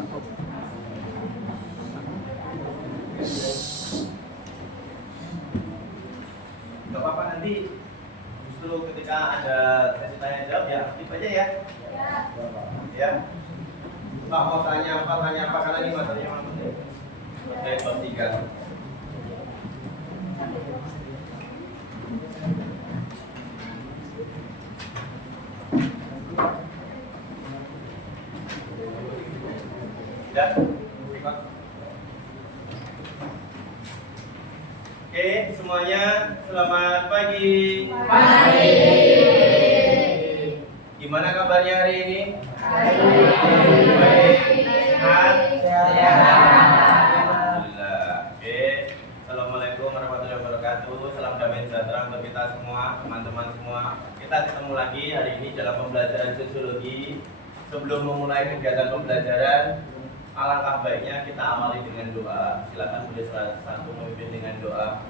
Gak apa-apa, nanti justru ketika ada sesi tanya jawab ya aktif aja ya. Ya. Pak mau tanya apa karena ini materinya mana? Materi bab 3. Ya. Oke, semuanya selamat pagi. Pagi. Gimana kabarnya hari ini? Baik. Sehat? Sehat. Alhamdulillah. Oke. Assalamualaikum warahmatullahi wabarakatuh. Salam damai sejahtera untuk kita semua, teman-teman semua. Kita ketemu lagi hari ini dalam pembelajaran sosiologi. Sebelum memulai kegiatan pembelajaran, alangkah baiknya kita awali dengan doa. Silakan boleh salah satu memimpin dengan doa.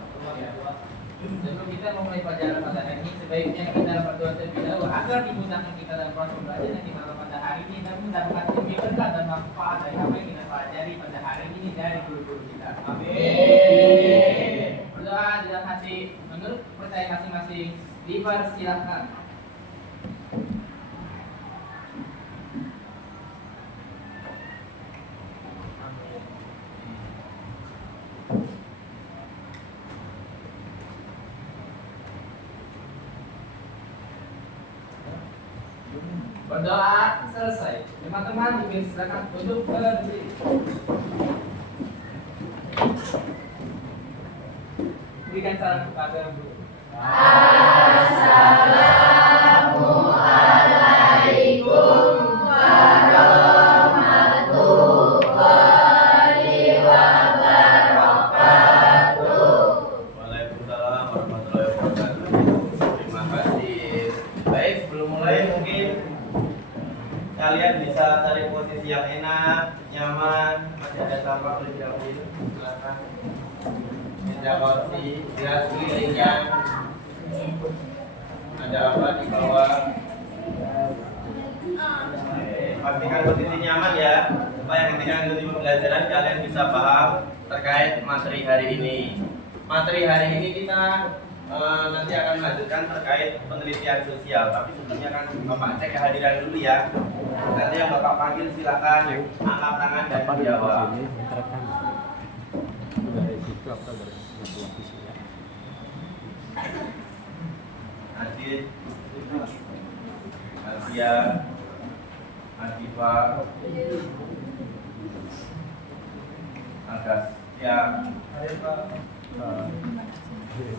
Sebelum kita memulai pelajaran pada hari ini, sebaiknya kita berdoa terlebih dahulu agar dimudahkan kita dalam proses pembelajaran di malam pada hari ini dan mendapatkan lebih berkah dan manfaat dari apa yang kita pelajari pada hari ini dari guru-guru kita. Amin. Berdoa dalam hati menurut percaya masing-masing. Dipersilakan. Berdoa selesai. Teman-teman dipersilakan untuk berdiri. Berikan salam kepada guru. Assalamualaikum warahmatullahi wabarakatuh. Waalaikumsalam warahmatullahi wabarakatuh. Terima kasih. Baik, sebelum mulai mungkin kalian bisa cari posisi yang enak, nyaman. Masih ada sampah boleh diambil. Silakan. Meja kursi, lihat sekelilingnya. Ada apa di bawah? Pastikan posisi nyaman ya, supaya ketika nanti pembelajaran kalian bisa paham terkait materi hari ini. Materi hari ini kita nanti akan melanjutkan terkait penelitian sosial. Tapi sebelumnya kan Bapak cek kehadiran dulu ya. Nanti yang Bapak panggil silakan angkat tangan dan jawab. Adit, Asia, Adifa, Agasya,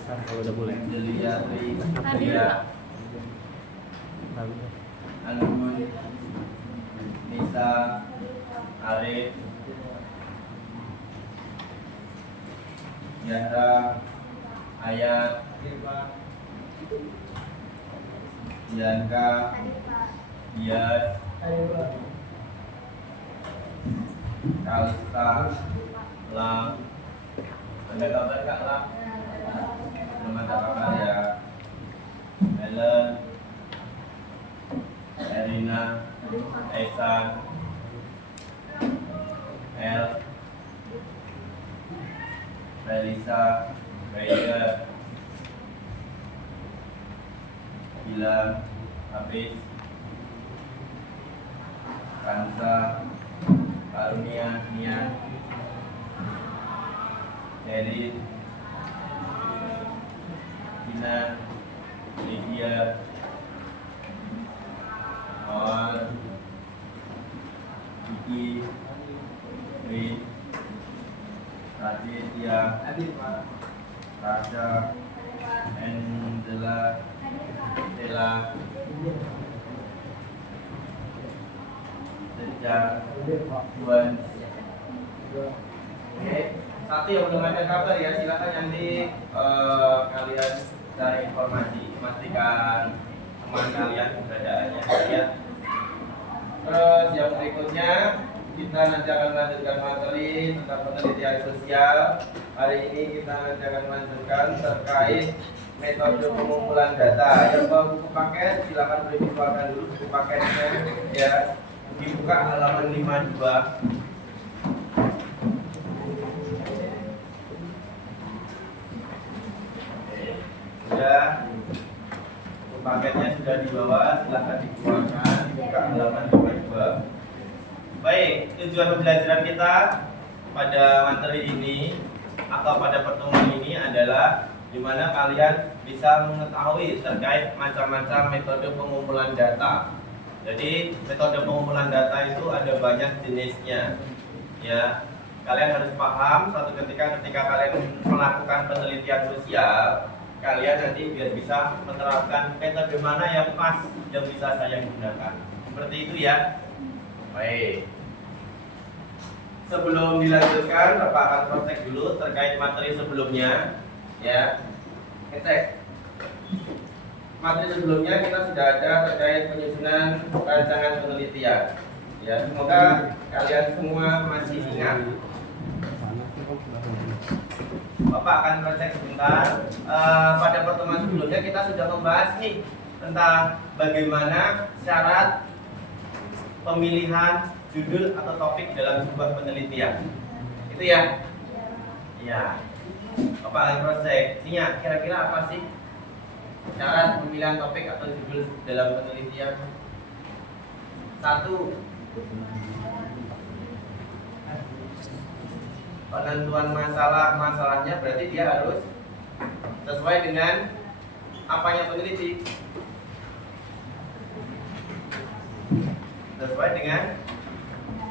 kalau udah boleh. Jeliatri, Ria, Anggun, Nisa, Arif, Yahra, Ayat, Bianca, Dias, Kalista, Lam. Ada kabar Kak Lam? Belum ada kabar ya. Helen, Erina, Esan, El, Felisa, Raider, Gilang, Habis, Kansa, Karunia, Nian, Erin, Tina, Lydia, Mawar, Kiki, Win, Raditya, Rasha, Angela, Stella, Sejak, Juan. Oke, satu yang belum ada kabar ya, silakan nanti kalian cari informasi, pastikan teman kalian keberadaannya ya. Terus yang berikutnya kita nanti akan melanjutkan materi tentang penelitian sosial. Hari ini kita nanti akan melanjutkan terkait metode pengumpulan data. Yang bawa buku paket silakan beri visualkan dulu buku paketnya ya. Dibuka halaman 52. ada. Paketnya sudah dibawa, silahkan dikeluarkan, dibuka halaman 52. Baik, tujuan pembelajaran kita pada materi ini atau pada pertemuan ini adalah di mana kalian bisa mengetahui terkait macam-macam metode pengumpulan data. Jadi metode pengumpulan data itu ada banyak jenisnya. Ya, kalian harus paham suatu ketika kalian melakukan penelitian sosial, kalian nanti biar bisa menerapkan metode mana yang pas yang bisa saya gunakan. Seperti itu ya. Baik. Sebelum dilanjutkan, Bapak akan cross check dulu terkait materi sebelumnya. Ya. Cek. Materi sebelumnya kita sudah ada terkait penyusunan rancangan penelitian. Ya, semoga kalian semua masih ingat. Bapak akan ngecek sebentar. Pada pertemuan sebelumnya kita sudah membahas nih tentang bagaimana syarat pemilihan judul atau topik dalam sebuah penelitian. Itu ya? Ya. Bapak akan ngecek. Ini ya, kira-kira apa sih syarat pemilihan topik atau judul dalam penelitian? 1. Penentuan masalahnya berarti dia harus sesuai dengan apanya peneliti, sesuai dengan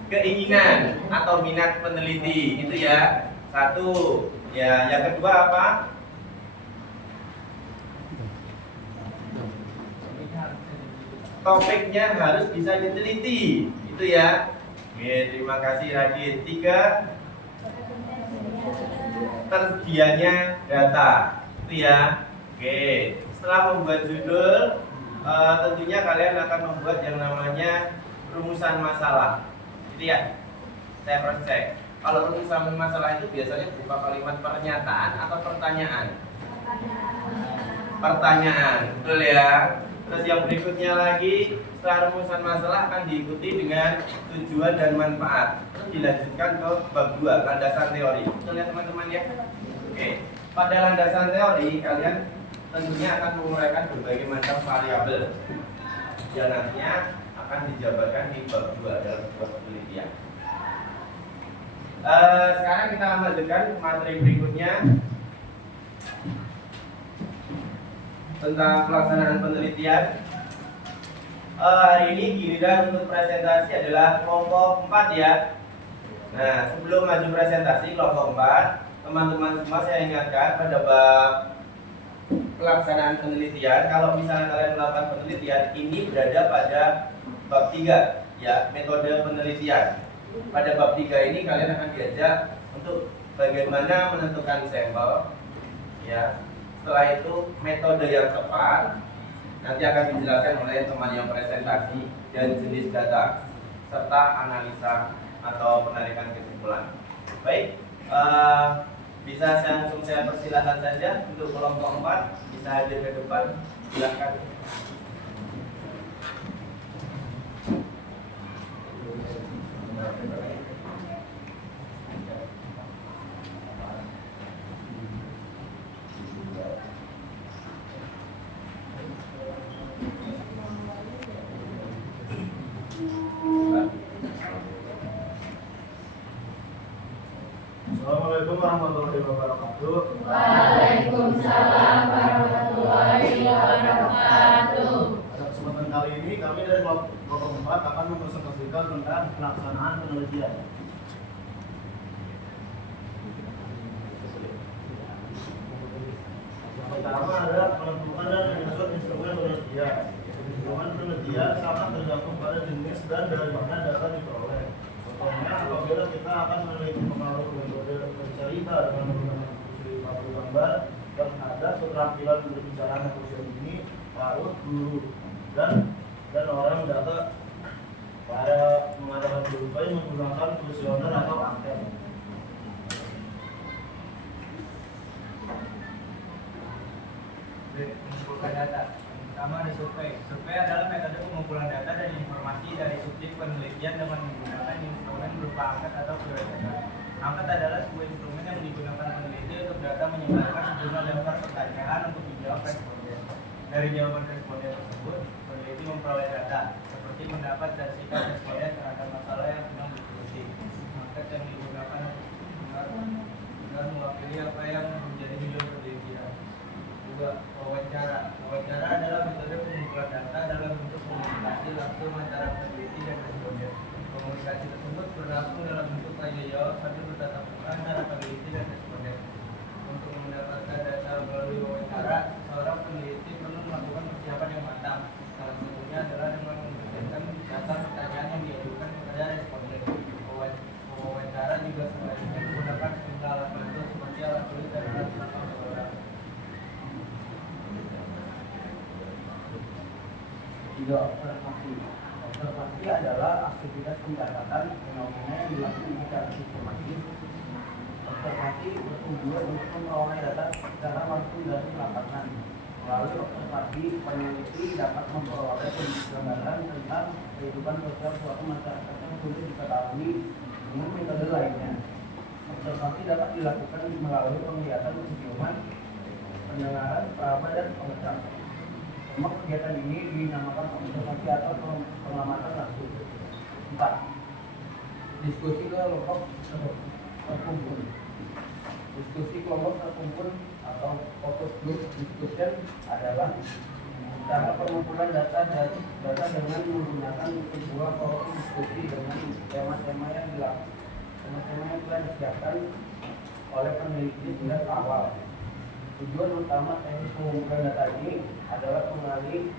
keinginan atau minat peneliti, itu ya. 1. Ya, yang kedua apa? Topiknya harus bisa diteliti, itu ya. Oke, terima kasih Radit. 3. Tersedianya data, itu ya. Oke, setelah membuat judul, tentunya kalian akan membuat yang namanya rumusan masalah, itu ya. Saya cross check. Kalau rumusan masalah itu biasanya berupa kalimat pernyataan atau pertanyaan. Pertanyaan, betul ya. Terus yang berikutnya lagi, setelah rumusan masalah akan diikuti dengan tujuan dan manfaat. Terus dilanjutkan ke bab 2, landasan teori. Betul ya teman-teman ya? Oke. Pada landasan teori, kalian tentunya akan menguraikan berbagai macam variabel yang nantinya akan dijabarkan di bab 2 dalam sebuah penelitian. Sekarang kita lanjutkan materi berikutnya tentang pelaksanaan penelitian. Hari ini giliran untuk presentasi adalah kelompok 4 ya. Nah, sebelum maju presentasi kelompok 4, teman-teman semua saya ingatkan pada bab pelaksanaan penelitian. Kalau misalnya kalian melakukan penelitian, ini berada pada bab 3 ya, metode penelitian. Pada bab 3 ini kalian akan diajak untuk bagaimana menentukan sampel ya. Setelah itu metode yang tepat nanti akan dijelaskan oleh teman yang presentasi, dan jenis data serta analisa atau penarikan kesimpulan. Baik, bisa langsung saya persilahkan saja untuk kelompok 4 bisa hadir ke depan, silakan. Assalamualaikum warahmatullahi wabarakatuh. Waalaikumsalam warahmatullahi wabarakatuh. Pada kesempatan kali ini kami dari kelompok 4 akan mempresentasikan tentang pelaksanaan penelitian. Yang pertama adalah menentukan dan menyusun instrumen penelitian. Instrumen penelitian sangat tergantung pada jenis dan dari mana data diperoleh. Contohnya, apabila kita akan meneliti pengaruh metode bercerita dengan menggunakan kursi 40 gambar dan ada keterampilan berbicara kursi ini, PAUD, guru dan orang data pada mengadakan survei menggunakan kuesioner atau angket. Mengumpulkan data. Pertama ada survei. Survei adalah metode pengumpulan data dan informasi dari subjek penelitian dengan menggunakan instrumen berupa angket atau kuesioner. Angkat adalah sebuah instrumen yang digunakan peneliti untuk data menyebarkan sejumlah daftar pertanyaan untuk dijawab responden. Dari jawaban responden tersebut, peneliti memperoleh data seperti pendapat dan sikap responden terhadap masalah yang sedang diteliti. Angkat yang digunakan benar mewakili apa yang menjadi tujuan penelitian. Juga wawancara adalah metode pengumpulan data dalam bentuk komunikasi langsung antara peneliti dan responden. Komunikasi tersebut berlangsung dalam bentuk tanya jawab sambil bertatap muka antara peneliti dan responden. Untuk mendapatkan data melalui wawancara, seorang peneliti perlu melakukan persiapan yang matang. Salah satunya adalah dengan memberikan data pertanyaan yang diajukan kepada responden. Wawancara juga sebaiknya menggunakan sejumlah alat bantu seperti alat tulis dan alat penangkap suara. Tiga, observasi. Observasi adalah aktivitas pencatatan fenomena yang dilakukan secara sistematis. Observasi bertujuan untuk memperoleh data secara langsung dari lapangan. Melalui observasi, peneliti dapat memperoleh gambaran tentang kehidupan sosial suatu masyarakat yang sulit diketahui dengan metode lainnya. Observasi dapat dilakukan melalui penglihatan, penciuman, pendengaran, peraba, dan pengecap. Semua kegiatan ini dinamakan observasi atau pengamatan langsung. 4. Diskusi kelompok terkumpul. Diskusi kelompok terkumpul atau focus group discussion adalah cara pengumpulan data dengan menggunakan sebuah forum diskusi dengan tema-tema yang telah disiapkan oleh peneliti sejak awal. Tujuan utama teknik pengumpulan data ini adalah mengali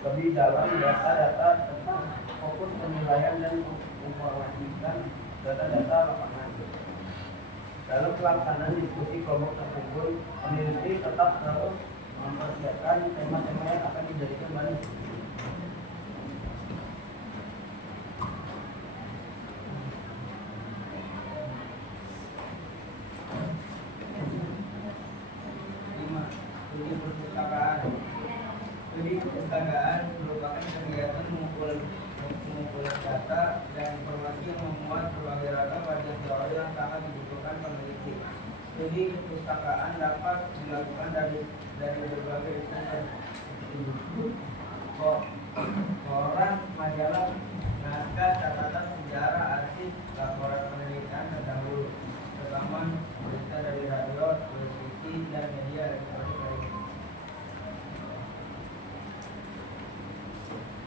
lebih dalam data-data tentang fokus penilaian dan menginformasikan data-data lapangan. Dalam pelaksanaan diskusi kelompok terkumpul, peneliti tetap harus mempersiapkan tema-tema yang akan dijadikan bahan diskusi. Studi perpustakaan merupakan kegiatan pengumpulan data dan informasi yang memuat berbagai ragam wajar teori yang sangat dibutuhkan peneliti. Studi perpustakaan dapat dilakukan dari berbagai sumber, koran, majalah, naskah, catatan sejarah, arsip, laporan penelitian terdahulu, rekaman, berita dari radio, televisi, dan media elektronik lainnya.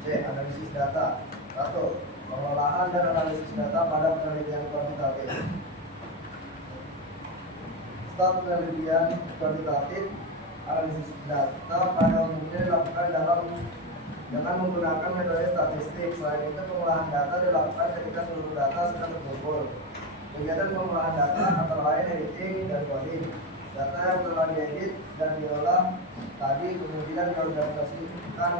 C. Analisis data. 1. Pengolahan dan analisis data pada penelitian kuantitatif. Start penelitian kuantitatif. Analisis data pada umumnya dilakukan dengan menggunakan metode statistik. Selain itu, pengolahan data dilakukan ketika seluruh data sudah terkumpul. Kegiatan pengolahan data antara lain editing dan coding. Data yang telah diedit dan diolah tadi kemudian diorganisasikan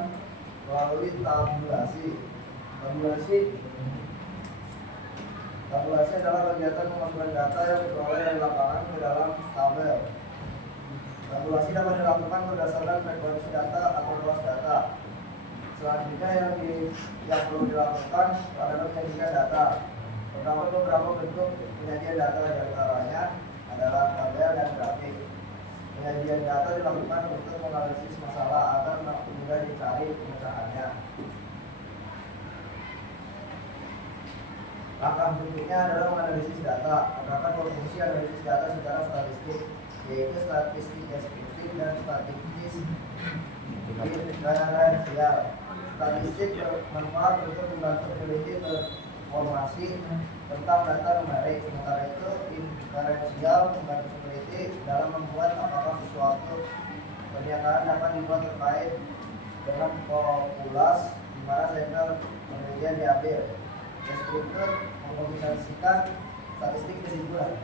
melalui tabulasi. Tabulasi adalah kegiatan memasukkan data yang diperoleh dari lapangan ke dalam tabel. Tabulasi dapat dilakukan berdasarkan frekuensi data atau luas data. Selanjutnya yang perlu dilakukan adalah menyajikan data. Terdapat beberapa bentuk penyajian data, diantaranya adalah tabel dan grafik. Penyajian data dilakukan untuk menganalisis masalah agar mudah dicari pemecahannya. Langkah berikutnya adalah menganalisis data. Terdapat dua fungsi analisis data secara statistik, yaitu statistik deskriptif dan statistik diferensial. Statistik bermanfaat untuk membantu peneliti informasi tentang data numerik, sementara itu diferensial membantu peneliti dalam membuat apakah sesuatu pernyataan dapat dibuat terkait dengan populas di mana sampel penelitian diambil. Deskriptor mengkombinasikan statistik kesimpulan.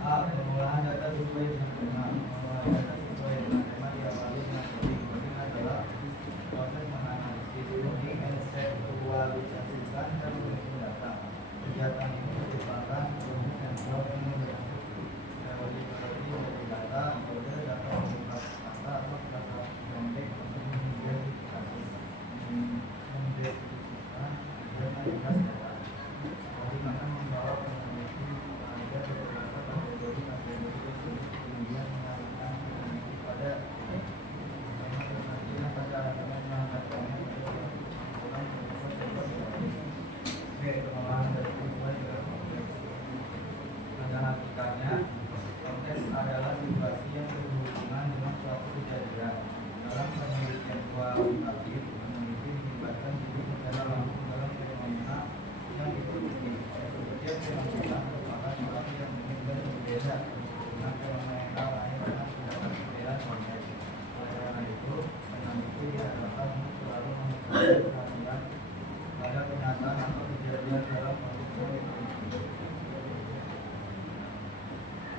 A. Pengolahan data sesuai dengan tema. Pengolahan data sesuai dengan tema diawali dengan coding adalah proses menganalisis, mengvisualisasikan dan menghitung data. Kegiatan ini merupakan proses yang telah mengerjakan teori dari data, metode data mengungkap kata atau kata pendek untuk mengidentifikasi, mendeskripsikan dan menjelaskan data. Bagaimana membawa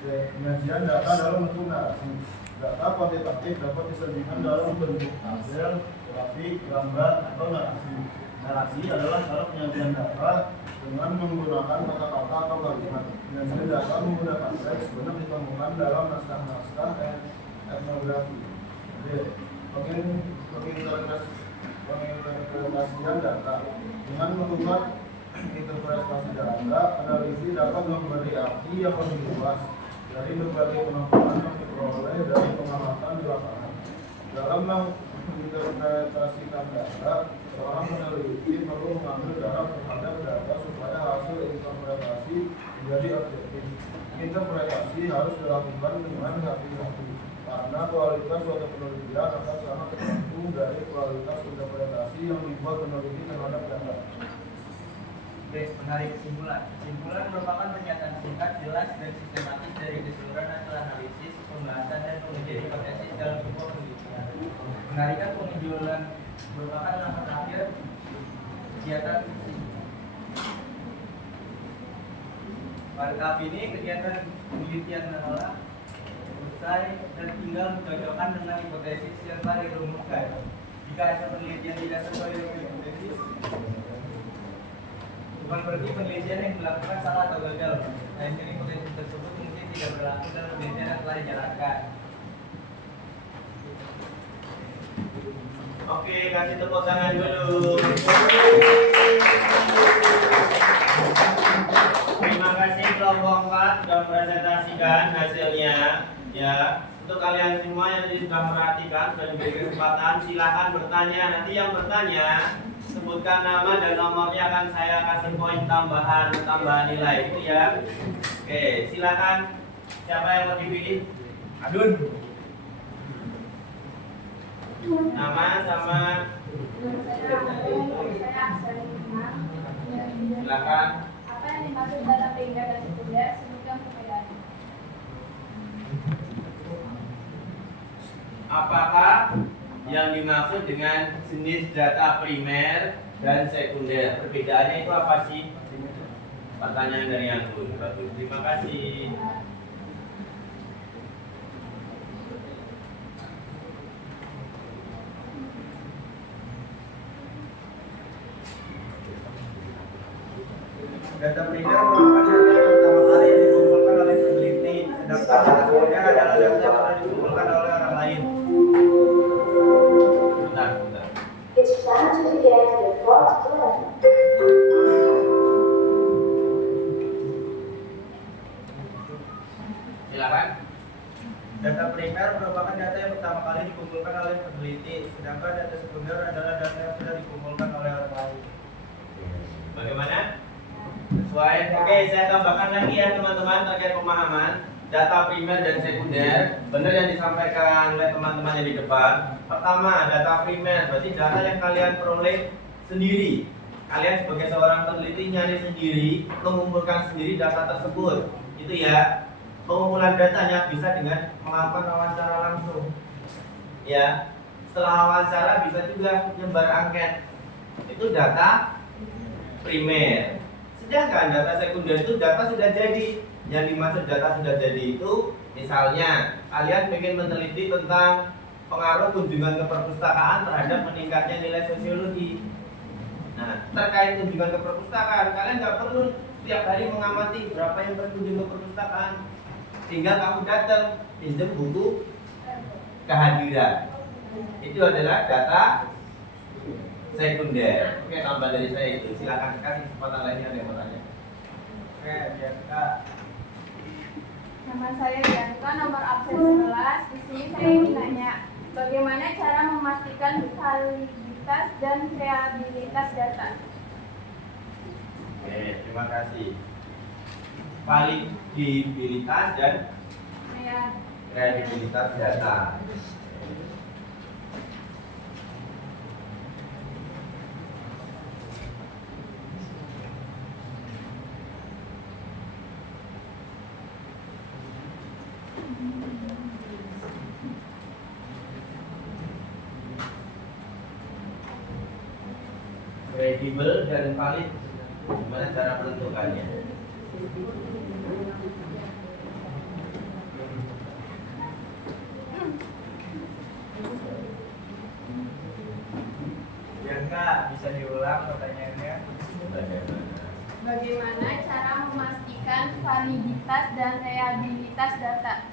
Penyajian data dalam bentuk narasi. Data kuantitatif dapat disajikan dalam bentuk tabel, grafik, gambar, atau narasi. Narasi adalah cara penyajian data dengan menggunakan kata-kata atau kalimat. Penyajian data menggunakan teks benar ditemukan dalam naskah-naskah etnografi. Penginterpretasian data dengan melakukan interpretasi data, peneliti dapat memberi arti yang lebih luas dari berbagai penampilan yang diperoleh dari pengamatan di lapangan. Dalam menginterpretasikan data, seorang peneliti perlu mengambil jarak terhadap data supaya hasil interpretasi menjadi objektif. Interpretasi harus dilakukan dengan hati-hati karena kualitas suatu penelitian akan sangat tergantung dari kualitas interpretasi yang dibuat peneliti terhadap data. Oke, menarik kesimpulan. Kesimpulan merupakan pernyataan singkat, jelas, dan sistematis dari keseluruhan hasil analisis, pembahasan, dan pengujian hipotesis dalam sebuah penelitian. Penarikan penunjukan merupakan langkah terakhir kegiatan fungsi. Pada tahap ini, kegiatan penelitian adalah selesai dan tinggal mencocokkan dengan hipotesis yang telah dirumuskan. Jika hasil penelitian tidak sesuai dengan hipotesis, bukan berarti penelitian yang dilakukan salah atau gagal. Dan hipotesis tersebut mungkin tidak berlaku dalam penelitian yang telah dijalankan. Oke, kasih tepuk tangan dulu. Terima kasih kelompok 4 sudah mempresentasikan hasilnya. Ya, untuk kalian semua yang tadi sudah perhatikan, sudah diberi kesempatan, silakan bertanya. Nanti yang bertanya, sebutkan nama dan nomornya akan saya kasih poin tambahan nilai itu ya. Oke, silakan. Siapa yang mau dipilih? Adun. Nama sama. Silakan. Apa yang dimaksud data primer dan sekunder? Sebutkan perbedaannya. Apakah yang dimaksud dengan jenis data primer dan sekunder? Perbedaannya itu apa sih? Pertanyaan dari Anggun. Bagus. Terima kasih. Data primer merupakan data yang pertama kali dikumpulkan oleh peneliti, sedangkan data sekunder adalah data yang telah dikumpulkan oleh orang lain. Bentar. It's time to begin the fourth lesson. Silakan. Data primer merupakan data yang pertama kali dikumpulkan oleh peneliti, sedangkan data sekunder adalah data yang sudah dikumpulkan oleh orang lain. Bagaimana? Sesuai. Oke, saya tambahkan lagi ya teman-teman terkait pemahaman data primer dan sekunder. Benar yang disampaikan oleh teman-teman yang di depan. Pertama, data primer berarti data yang kalian peroleh sendiri. Kalian sebagai seorang peneliti nyari sendiri, mengumpulkan sendiri data tersebut. Itu ya. Pengumpulan datanya bisa dengan melakukan wawancara langsung. Ya. Setelah wawancara bisa juga menyebar angket. Itu data primer. Sedangkan data sekunder itu data sudah jadi. Yang dimaksud data sudah jadi itu, misalnya kalian ingin meneliti tentang pengaruh kunjungan ke perpustakaan terhadap meningkatnya nilai sosiologi. Nah, terkait kunjungan ke perpustakaan, kalian nggak perlu setiap hari mengamati berapa yang berkunjung ke perpustakaan. Tinggal kamu datang, pinjam buku kehadiran. Itu adalah data sekunder. Oke, tambah dari saya itu. Silakan kasih kesempatan lainnya ada yang mau tanya. Oke, Bianca. Nama saya Bianca, nomor absen 11. Di sini saya ingin nanya, bagaimana cara memastikan validitas dan reliabilitas data? Oke, terima kasih. Validitas dan reliabilitas data. Kredibel dan valid, gimana cara menentukannya? Bagaimana cara memastikan validitas dan reliabilitas data?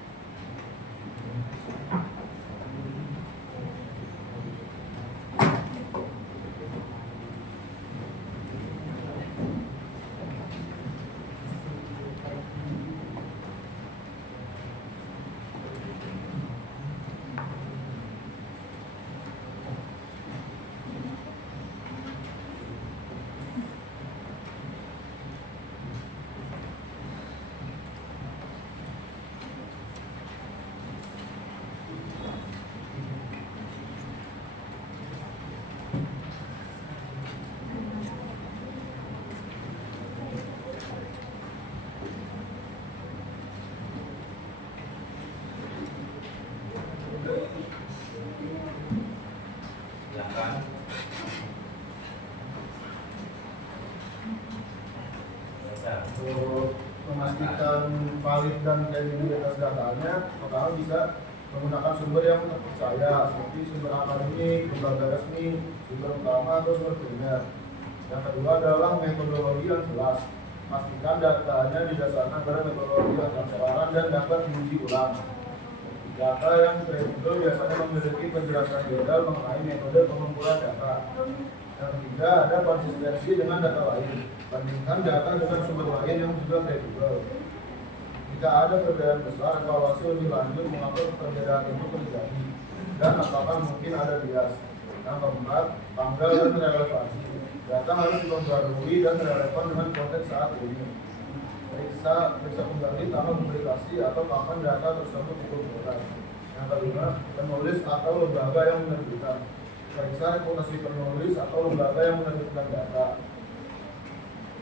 Silakan. Untuk memastikan valid dan kredibilitas datanya, pertama bisa menggunakan sumber yang terpercaya seperti sumber akademik, lembaga resmi, sumber utama atau sumber primer. Yang kedua adalah metodologi yang jelas. Pastikan datanya didasarkan pada metodologi yang transparan dan dapat diuji ulang. Data yang kredibel biasanya memiliki penjelasan detail mengenai metode pengumpulan data. Yang ketiga, ada konsistensi dengan data lain. Bandingkan data dengan sumber lain yang juga kredibel. Jika ada perbedaan besar, evaluasi lebih lanjut mengapa perbedaan itu terjadi dan apakah mungkin ada bias. Yang keempat, tanggal dan relevansi. Data harus diperbarui dan relevan dengan konteks saat ini. Periksa kembali tanggal publikasi atau kapan data tersebut dikumpulkan. Yang kelima, penulis atau lembaga yang menerbitkan. Periksa reputasi penulis atau lembaga yang menerbitkan data.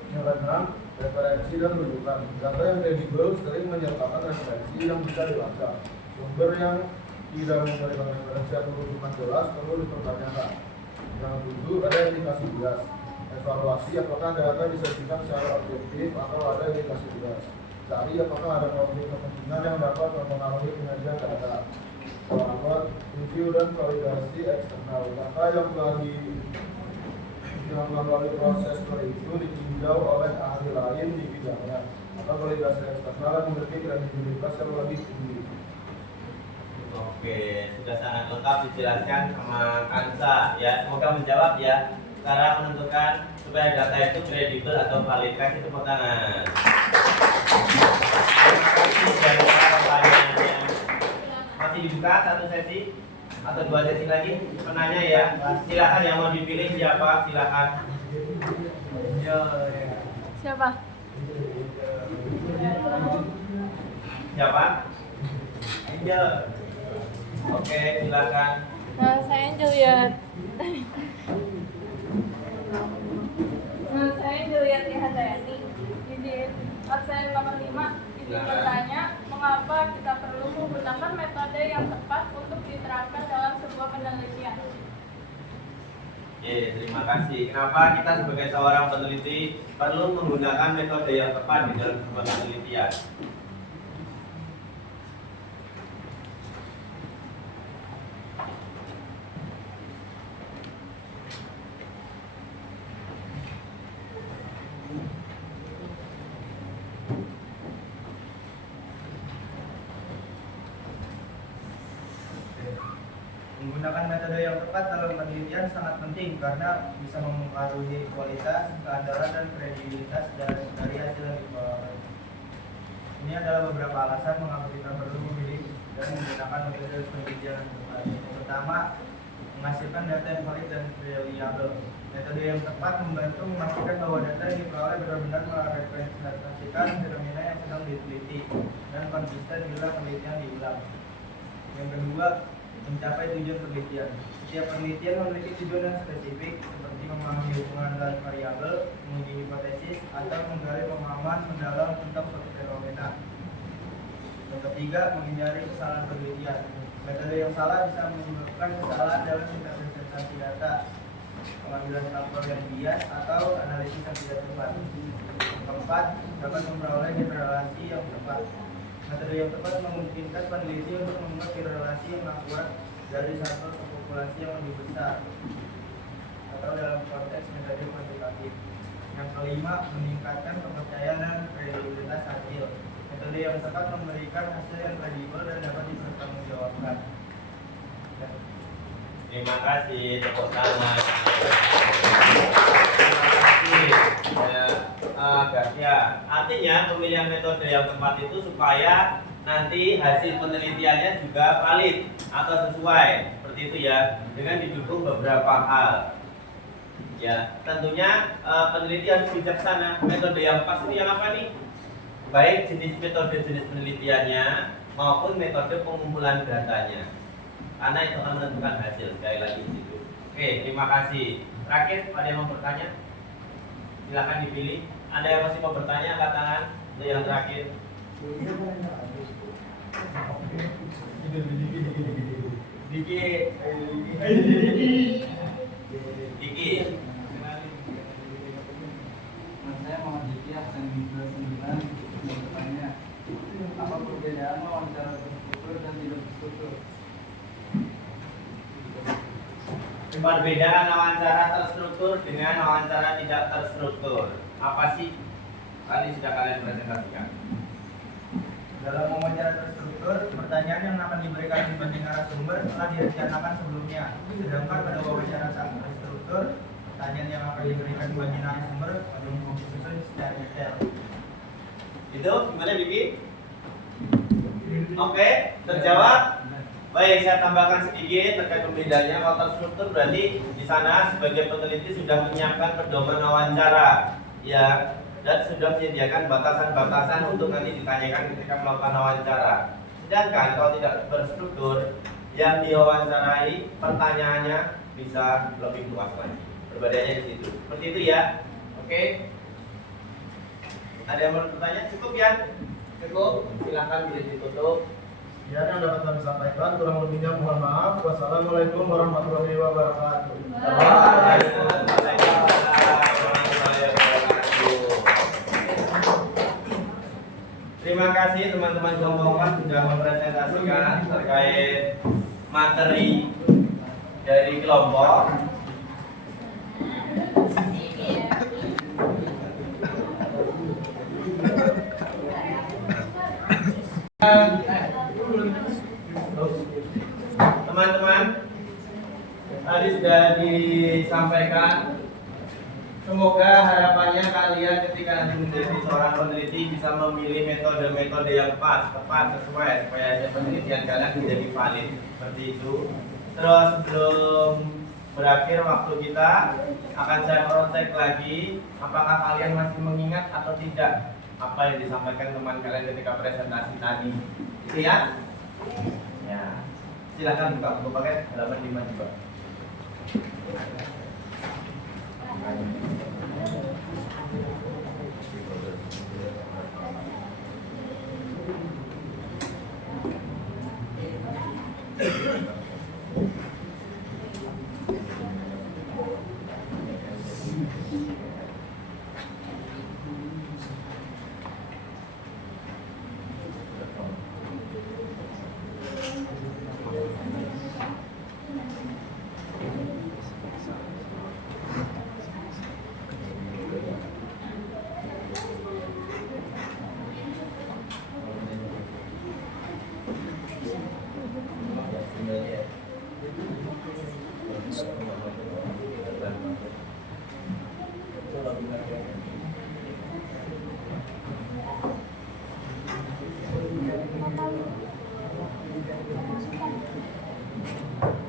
Yang keenam, referensi dan rujukan. Data yang kredibel sering menyertakan referensi yang bisa dilacak. Sumber yang tidak memberikan referensi atau rujukan jelas perlu dipertanyakan. Yang ketujuh, ada indikasi bias. Evaluasi apakah data disajikan secara objektif atau ada indikasi bias. Cari apakah ada konflik kepentingan yang dapat mempengaruhi penyajian data. Keempat, review dan validasi eksternal. Data yang melalui proses review ditinjau oleh ahli lain di bidangnya atau validasi eksternal yang memiliki kredibilitas yang lebih tinggi. Oke, sudah sangat lengkap dijelaskan sama Kansa ya. Semoga menjawab ya. Cara menentukan supaya data itu kredibel atau valid, kasih tepuk tangan. Terima kasih dari pertanyaannya. Masih dibuka satu sesi atau dua sesi lagi penanya ya. Silakan yang mau dipilih siapa, silakan. Siapa? Siapa? Angel. Oke, silakan. Nah, saya Juliet. Saya Juliet Ihatayani. Izin absen nomor 5. Izin bertanya, mengapa kita perlu menggunakan metode yang tepat untuk diterapkan dalam sebuah penelitian? Terima kasih. Kenapa kita sebagai seorang peneliti perlu menggunakan metode yang tepat di dalam sebuah penelitian? Menggunakan metode yang tepat dalam penelitian sangat penting karena bisa mempengaruhi kualitas, keandalan, dan kredibilitas dari hasil yang diperoleh. Ini adalah beberapa alasan mengapa kita perlu memilih dan menggunakan metode penelitian yang tepat. Yang pertama, menghasilkan data yang valid dan reliable. Metode yang tepat membantu memastikan bahwa data yang diperoleh benar-benar merepresentasikan fenomena yang sedang diteliti dan konsisten bila penelitian diulang. Yang kedua, mencapai tujuan penelitian. Setiap penelitian memiliki tujuan yang spesifik seperti memahami hubungan dan variabel, menguji hipotesis, atau menggali pemahaman mendalam tentang suatu fenomena. Yang ketiga, menghindari kesalahan penelitian. Metode yang salah bisa menyebabkan kesalahan dalam interpretasi data, pengambilan sampel yang bias, atau analisis yang tidak tepat. Yang keempat, dapat memperoleh korelasi yang tepat. Metode yang tepat memungkinkan peneliti untuk membuat korelasi yang akurat dari sampel ke populasi yang lebih besar atau dalam konteks metode kuantitatif. Yang kelima, meningkatkan kepercayaan dan kredibilitas hasil. Metode yang tepat memberikan hasil yang kredibel dan dapat dipertanggungjawabkan. Ya. Terima kasih, tepuk tangan. Ya, artinya pemilihan metode yang tepat itu supaya nanti hasil penelitiannya juga valid atau sesuai, seperti itu ya, dengan didukung beberapa hal. Ya, tentunya peneliti harus bijaksana. Metode yang pas ini yang apa nih? Baik jenis penelitiannya maupun metode pengumpulan datanya. Karena itu akan menentukan hasil. Sekali lagi di situ. Oke, terima kasih. Terakhir, ada yang mau bertanya? Silakan dipilih. Ada yang masih mau bertanya? Angkat tangan. Untuk yang terakhir. Diki. Saya mau Diki absen 29 bertanya apa perbedaan wawancara terstruktur dan tidak terstruktur? Perbedaan wawancara terstruktur dengan wawancara tidak terstruktur. Apa sih? Tadi sudah kalian presentasikan. Dalam wawancara terstruktur, pertanyaan yang akan diberikan dibanding narasumber telah direncanakan sebelumnya. Sedangkan pada wawancara terstruktur, pertanyaan yang akan diberikan dibanding narasumber belum disusun secara detail. Itu gimana, Vicky? Oke, terjawab? Baik, saya tambahkan sedikit terkait perbedaannya. Kalau terstruktur berarti di sana sebagai peneliti sudah menyiapkan pedoman wawancara, ya, dan sudah menyediakan batasan-batasan untuk nanti ditanyakan ketika melakukan wawancara. Sedangkan kalau tidak berstruktur, yang diwawancarai pertanyaannya bisa lebih luas lagi. Perbedaannya di situ. Seperti itu ya. Oke. Ada yang mau bertanya? Cukup ya? Cukup. Silakan bisa ditutup. Ya, yang dapat kami sampaikan, kurang lebihnya mohon maaf. Wassalamualaikum warahmatullahi wabarakatuh. Waalaikumsalam warahmatullahi wabarakatuh. Terima kasih teman-teman kelompok sudah mempresentasikan terkait materi dari kelompok. Teman-teman, tadi sudah disampaikan. Semoga harapannya kalian ketika nanti menjadi seorang peneliti bisa memilih metode-metode yang pas, tepat, sesuai supaya hasil penelitian kalian menjadi valid. Seperti itu. Terus sebelum berakhir waktu kita akan saya cross-check lagi apakah kalian masih mengingat atau tidak apa yang disampaikan teman kalian ketika presentasi tadi. Itu ya? Ya. Silakan buka buku paket halaman 5 juga.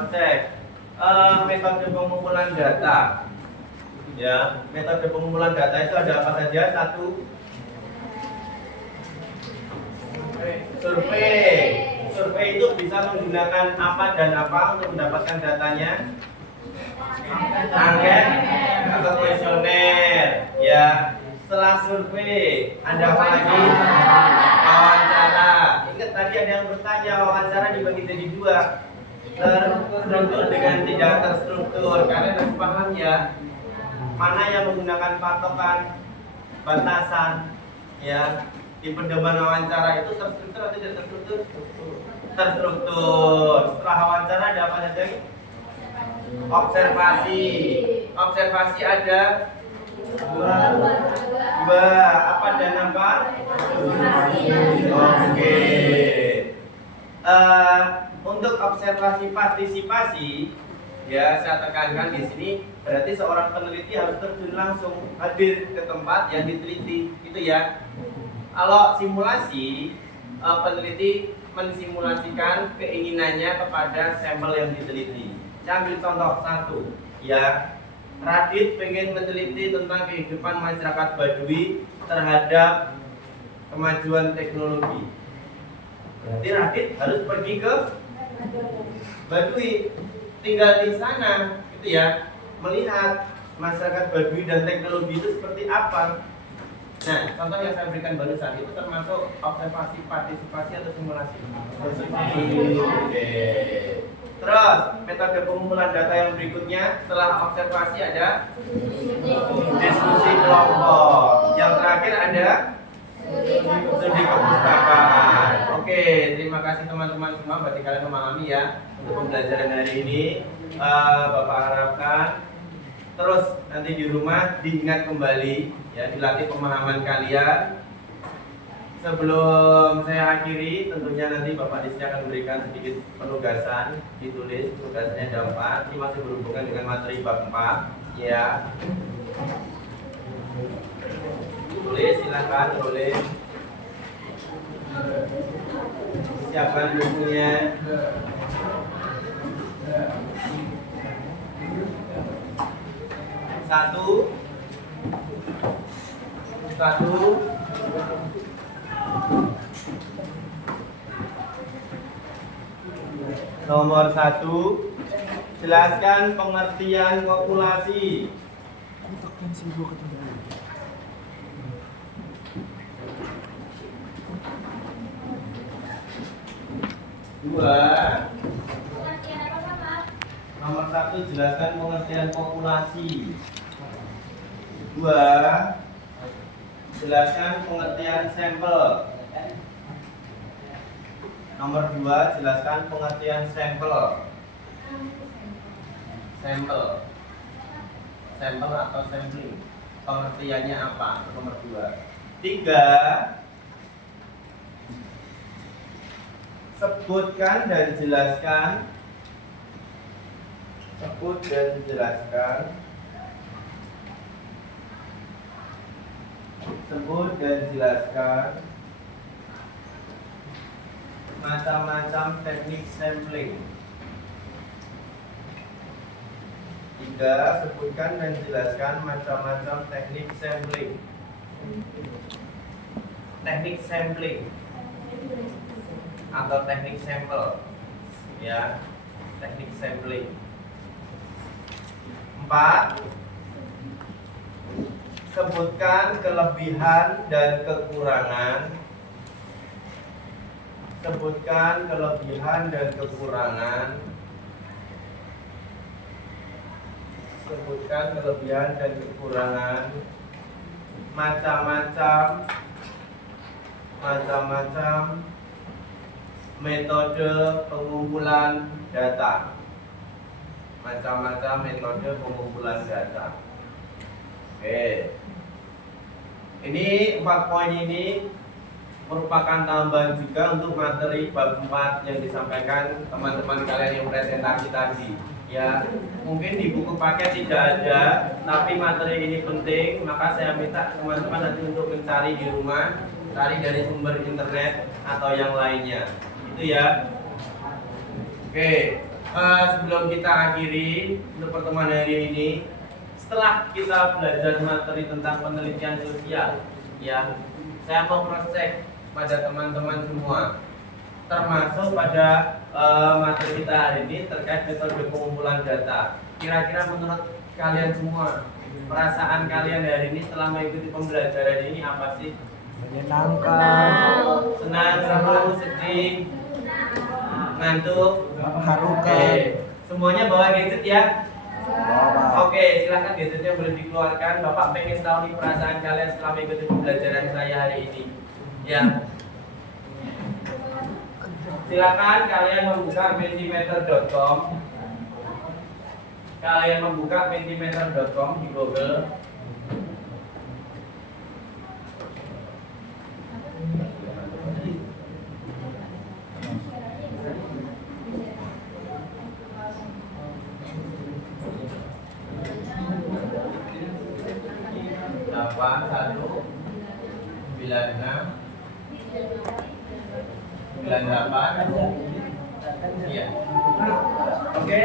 Cek metode pengumpulan data. Ya, metode pengumpulan data itu ada apa saja? Satu, survei. Survei itu bisa menggunakan apa dan apa untuk mendapatkan datanya? Angket atau kuesioner. Ya, setelah survei, ada apa lagi? Wawancara. Ingat tadi ada yang bertanya, wawancara dibagi jadi dua. Terstruktur dengan tidak terstruktur. Kalian harus paham ya, mana yang menggunakan patokan batasan ya di pedoman wawancara itu terstruktur atau tidak terstruktur? Terstruktur. Setelah wawancara ada apa saja? Observasi. Observasi ada Dua. Apa dan apa? Oke. Untuk observasi partisipasi, ya saya tekankan di sini berarti seorang peneliti harus terjun langsung hadir ke tempat yang diteliti, gitu ya. Kalau simulasi, peneliti mensimulasikan keinginannya kepada sampel yang diteliti. Saya ambil contoh satu, ya. Radit pengen meneliti tentang kehidupan masyarakat Baduy terhadap kemajuan teknologi. Berarti Radit harus pergi ke Baduy, tinggal di sana, gitu ya, melihat masyarakat Baduy dan teknologi itu seperti apa. Nah, contoh yang saya berikan barusan itu termasuk observasi partisipasi atau simulasi. Oke. Terus metode pengumpulan data yang berikutnya setelah observasi ada diskusi kelompok. Yang terakhir ada studi kepustakaan. Oke, terima kasih teman-teman semua. Berarti kalian memahami ya untuk pembelajaran hari ini. Bapak harapkan terus nanti di rumah diingat kembali, ya, dilatih pemahaman kalian. Sebelum saya akhiri, tentunya nanti Bapak di sini akan memberikan sedikit penugasan, ditulis penugasannya ada 4. Ini masih berhubungan dengan materi bab 4, ya. Tulis, silakan tulis. Siapkan bukunya. Satu. Nomor 1, jelaskan pengertian populasi. Dua. Nomor 1, jelaskan pengertian populasi. 2, jelaskan pengertian sampel. Nomor 2, jelaskan pengertian sampel. Sampel atau sampling. Pengertiannya apa? Nomor 2. 3, sebutkan dan jelaskan. Sebut dan jelaskan macam-macam teknik sampling. 3, sebutkan dan jelaskan macam-macam teknik sampling. Teknik sampling atau teknik sampel, ya, teknik sampling. 4, sebutkan kelebihan dan kekurangan. Macam-macam metode pengumpulan data. Oke. Ini 4 poin ini merupakan tambahan juga untuk materi bab 4 yang disampaikan teman-teman kalian yang presentasi tadi. Ya, mungkin di buku paket tidak ada, tapi materi ini penting, maka saya minta teman-teman nanti untuk mencari di rumah, cari dari sumber internet atau yang lainnya. Itu ya. Oke, sebelum kita akhiri untuk pertemuan hari ini, setelah kita belajar materi tentang penelitian sosial, ya, saya mau cross-check pada teman-teman semua, termasuk pada materi kita hari ini terkait metode pengumpulan data. Kira-kira menurut kalian semua, perasaan kalian hari ini setelah mengikuti pembelajaran ini apa sih? Menyenangkan, Senang, seru, sedih, ngantuk, mengharukan. Semuanya bawa gadget ya? Bawa. Oke, silakan gadgetnya boleh dikeluarkan. Bapak pengen tahu nih perasaan kalian setelah mengikuti pembelajaran saya hari ini. Ya. Silakan kalian membuka mentimeter.com. Mentimeter.com di Google. Iya. Oke,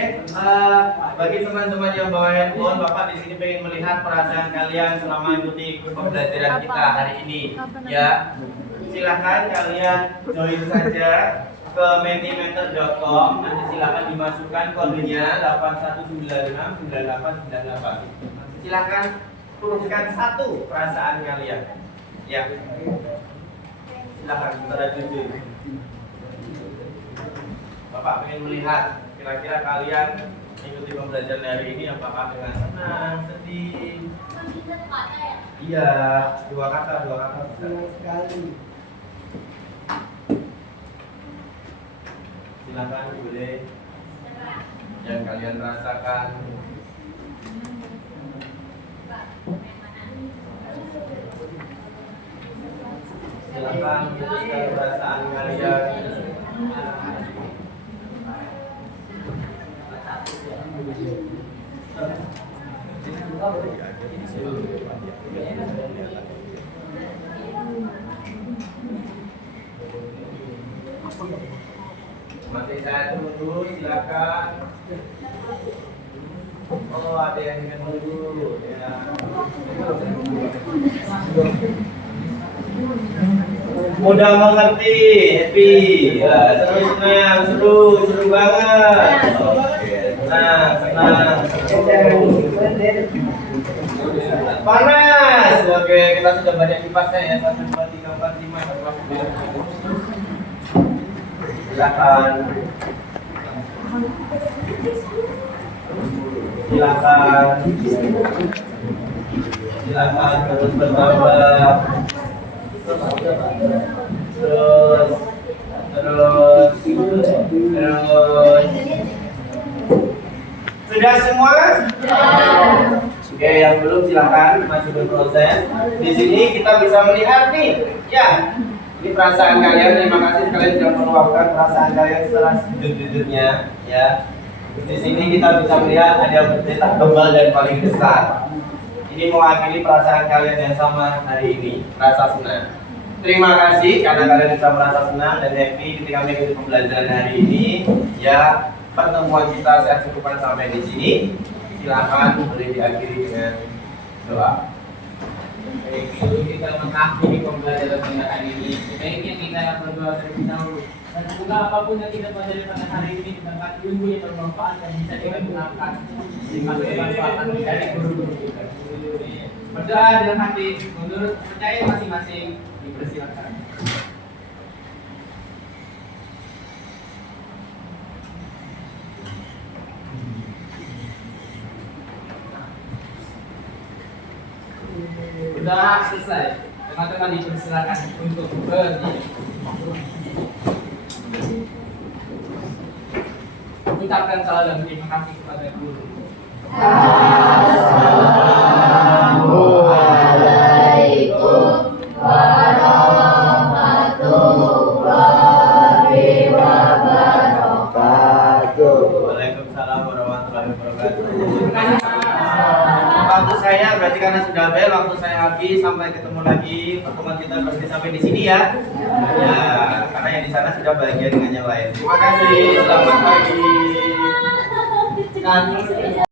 bagi teman-teman yang bawa handphone, Bapak di sini pengen melihat perasaan kalian selama ikuti pembelajaran kita hari ini. Ya, silakan kalian join saja ke mentimeter.com. Nanti silakan dimasukkan kodenya 81969898. Silakan tuliskan satu perasaan kalian. Ya, silakan saudara jujur. Bapak ingin melihat kira-kira kalian ikuti pembelajaran hari ini apakah dengan senang, sedih? Iya, dua kata sekali. Silakan boleh yang kalian rasakan. Silakan tuliskan perasaan kalian. Masih saya tunggu, silakan. Oh, ada yang ingin dulu ya. Mudah mengerti, happy, ya, seru banget. Senang. Panas. Oke, kita sudah banyak kipasnya ya. 1, 2, 3, 4, 5. Silakan terus bertambah. Terus. Sudah semua? Oke, yang belum silakan masih berproses. Di sini kita bisa melihat nih, ya. Ini perasaan kalian. Terima kasih kalian sudah meluapkan perasaan kalian setelah sejujurnya, ya. Di sini kita bisa melihat ada yang bercetak tebal dan paling besar. Ini mewakili perasaan kalian yang sama hari ini, rasa senang. Terima kasih karena kalian bisa merasa senang dan happy ketika mengikuti pembelajaran hari ini. Ya, pertemuan kita saya cukupkan sampai di sini. Silakan boleh diakhiri dengan doa. Baik, sebelum kita mengakhiri pembelajaran pada hari ini, sebaiknya kita berdoa terlebih dahulu. Dan semoga apapun yang kita pelajari pada hari ini mendapat ilmu yang bermanfaat dan bisa kita gunakan di masa depan dari guru-guru kita. Berdoa dalam hati, menurut percaya masing-masing, dipersilakan. Sudah selesai. Teman-teman dipersilakan untuk berdiri. Ucapkan salam dan terima kasih kepada guru. Assalamualaikum warahmatullahi wabarakatuh. Waalaikumsalam warahmatullahi wabarakatuh. Waktu saya berarti karena sudah bel, waktu saya habis, sampai ketemu lagi. Pertemuan kita berhenti sampai di sini ya. Ya, karena yang di sana sudah bahagia dengan yang lain. Terima kasih. Selamat pagi.